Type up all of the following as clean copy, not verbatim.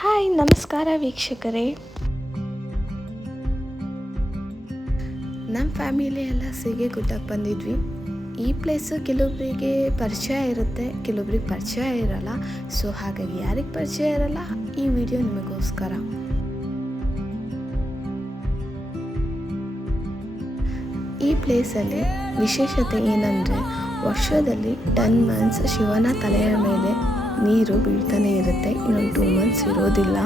Hi ನಮಸ್ಕಾರ ವೀಕ್ಷಕರೇ. ನಮ್ಮ ಫ್ಯಾಮಿಲಿ ಎಲ್ಲ ಸೀಗೆಗುಡ್ಡಕ್ಕೆ ಬಂದಿದ್ವಿ. ಈ ಪ್ಲೇಸು ಕೆಲವೊಬ್ಬರಿಗೆ ಪರಿಚಯ ಇರುತ್ತೆ, ಕೆಲವೊಬ್ರಿಗೆ ಪರಿಚಯ ಇರಲ್ಲ. ಸೊ ಹಾಗಾಗಿ ಯಾರಿಗೆ ಪರಿಚಯ ಇರಲ್ಲ ಈ ವಿಡಿಯೋ ನಿಮಗೋಸ್ಕರ. ಈ ಪ್ಲೇಸಲ್ಲಿ ವಿಶೇಷತೆ ಏನಂದರೆ, ವರ್ಷದಲ್ಲಿ 10 ಮಂತ್ಸ್ ಶಿವನ ತಲೆಯ ಮೇಲೆ ನೀರು ಬೀಳ್ತಾನೆ ಇರುತ್ತೆ. ಇನ್ನೊಂದು 2 ಮಂತ್ಸ್ ಇರೋದಿಲ್ಲ.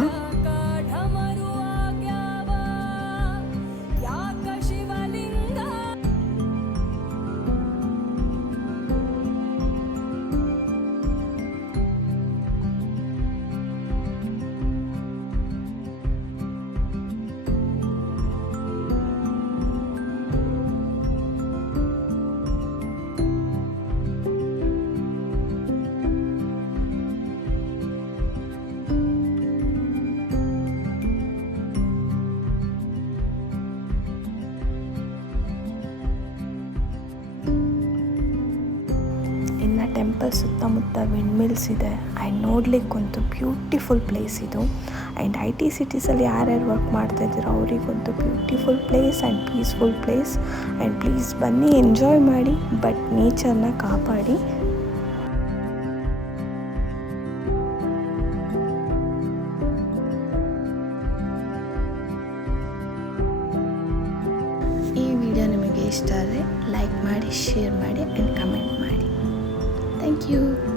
ಟೆಂಪಲ್ ಸುತ್ತಮುತ್ತ ವಿಂಡ್ ಮಿಲ್ಸ್ ಇದೆ. ಆ್ಯಂಡ್ ನೋಡಲಿಕ್ಕಂತೂ ಬ್ಯೂಟಿಫುಲ್ ಪ್ಲೇಸ್ ಇದು. ಆ್ಯಂಡ್ IT ಸಿಟೀಸಲ್ಲಿ ಯಾರ್ಯಾರು ವರ್ಕ್ ಮಾಡ್ತಾ ಇದ್ದೀರೋ ಅವರಿಗಂತೂ beautiful place and peaceful place. And please ಬನ್ನಿ, ಎಂಜಾಯ್ ಮಾಡಿ, ಬಟ್ ನೇಚರ್ನ ಕಾಪಾಡಿ. ಈ ವಿಡಿಯೋ ನಿಮಗೆ ಇಷ್ಟ ಆದರೆ ಲೈಕ್ ಮಾಡಿ, ಶೇರ್ ಮಾಡಿ ಆ್ಯಂಡ್ ಕಮೆಂಟ್ ಮಾಡಿ. Thank you.